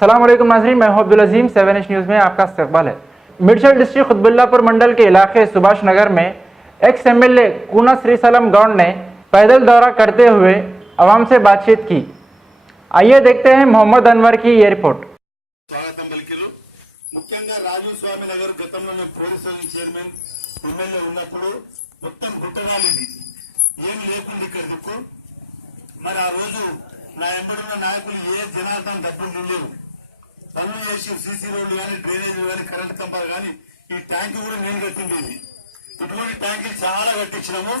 अस्सलाम वालेकुम नाज़रीन, मैं हूं अब्दुल अजीम। 7H न्यूज़ में आपका इस्तकबाल है। मिर्चल डिस्ट्रिक्ट कुतुबुल्लापुर मंडल के इलाके सुभाष नगर में एक्स एमएलए कूना श्रीसलम गौड़ ने पैदल दौरा करते हुए आवाम से बातचीत की। आइए देखते हैं मोहम्मद अनवर की ये रिपोर्ट। ముఖ్యంగా రాజీవ్ స్వామి నగర్ గతంలో నేను పోలీస్ చైర్మన్ ఎమ్మెల్యే ఉన్నప్పుడు మొత్తం గుట్టగాలింది, ఏం లేకుండా ఇక్కడ దిక్కు. మరి ఆ రోజు నా ఎంబడున్న నాయకులు ఏ జనార్దన్ డబ్బులు లేవు, పనులు చేసి సీసీ రోడ్లు కానీ డ్రైనేజీలు కానీ కరెంట్ స్తంభాలు కానీ ఈ ట్యాంక్ కూడా నేను కట్టింది. ఇటువంటి ట్యాంకులు చాలా కట్టించినాము.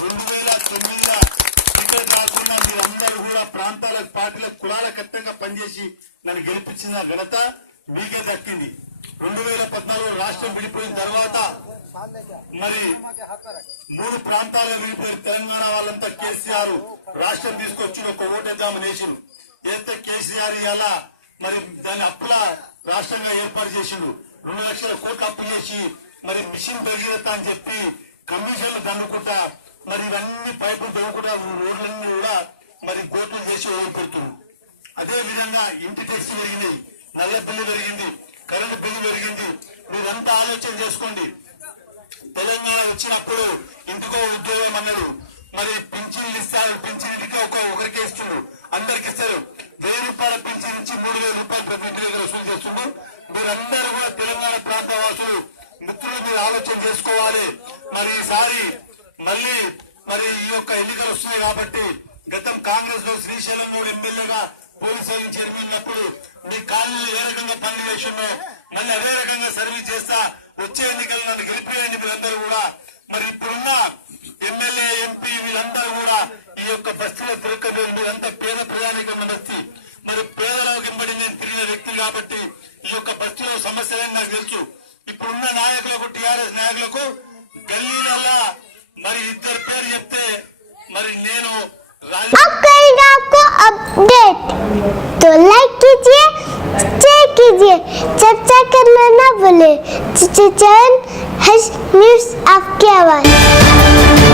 2009 ఇక్కడ కాకుండా మీరందరూ కూడా ప్రాంతాల పార్టీల కులాల కట్టంగా పనిచేసి నన్ను గెలిపించిన ఘనత మీకే దక్కింది. 2014 రాష్ట్రం విడిపోయిన తర్వాత మరి 3 ప్రాంతాలుగా విడిపోయిన తెలంగాణ వాళ్ళంతా కేసీఆర్ రాష్ట్రం తీసుకొచ్చి ఒక ఓటేద్దామని వేసిండు. వేస్తే కేసీఆర్ ఇలా మరి దాన్ని అప్పుల రాష్ట్రంగా ఏర్పాటు చేసిండు. 2 లక్షల కోట్లు అప్పు చేసి మరి మిషన్ భగీరథ అని చెప్పి కమిషన్లు దండుకుంటా మరి ఇవన్నీ పైపులు తవ్వుకుంటా రోడ్లన్నీ కూడా మరి కోట్లు చేసి ఓడిపోతుంది. అదే విధంగా ఇంటి ట్యాక్స్ పెరిగినాయి, నల్ల బిల్లు పెరిగింది, కరెంటు బిల్లు పెరిగింది. మీరంతా ఆలోచన చేసుకోండి. తెలంగాణ వచ్చినప్పుడు ఇంటికో ఉద్యోగం అన్నాడు, మరి పింఛన్లు ఇస్తారు, పింఛన్ ఇంటికి ఒకరికి ఇస్తున్నారు, అందరికి ఇస్తారు. 1000 రూపాయల పింఛన్ నుంచి 3000 రూపాయలు ప్రతి ఇంటి దగ్గర వసూలు చేస్తున్నారు. మీరందరూ కూడా తెలంగాణ ప్రాంత వాసులు మిత్రులు మీరు ఆలోచన చేసుకోవాలి. మరి ఈసారి మళ్ళీ మరి ఈ యొక్క ఎన్నికలు వస్తున్నాయి కాబట్టి గతం కాంగ్రెస్ లో శ్రీశైలం గౌడ్ ఎమ్మెల్యేగా పోలీస్ చైర్మన్ ఉన్నప్పుడు మీ కాలనీలు ఏ రకంగా పనులు చేసిందో మళ్ళీ అదే రకంగా సర్వీస్ చేస్తా. వచ్చే ఎన్నికలు నన్ను గెలిపేయండి మీరందరూ కూడా. మరి ఇప్పుడున్న ఎమ్మెల్యే ఎంపీ వీళ్ళందరూ కూడా ఈ యొక్క బస్తీలో తిరగలేదు. మీరంతా పేద ప్రజానికం బస్తీ, మరి పేదల వెంబడి నేను తిరిగిన వ్యక్తి కాబట్టి ఈ యొక్క బస్తీలో సమస్యలని నాకు తెలుసు. ఇప్పుడున్న నాయకులకు టీఆర్ఎస్ నాయకులకు గల్లీలలో మరి 2 పేరు చెప్తే మరి నేను आपको अपडेट तो लाइक कीजिए, शेयर कीजिए, चर्चा करना ना भूले। चैनल न्यूज़ आपकी आवाज़।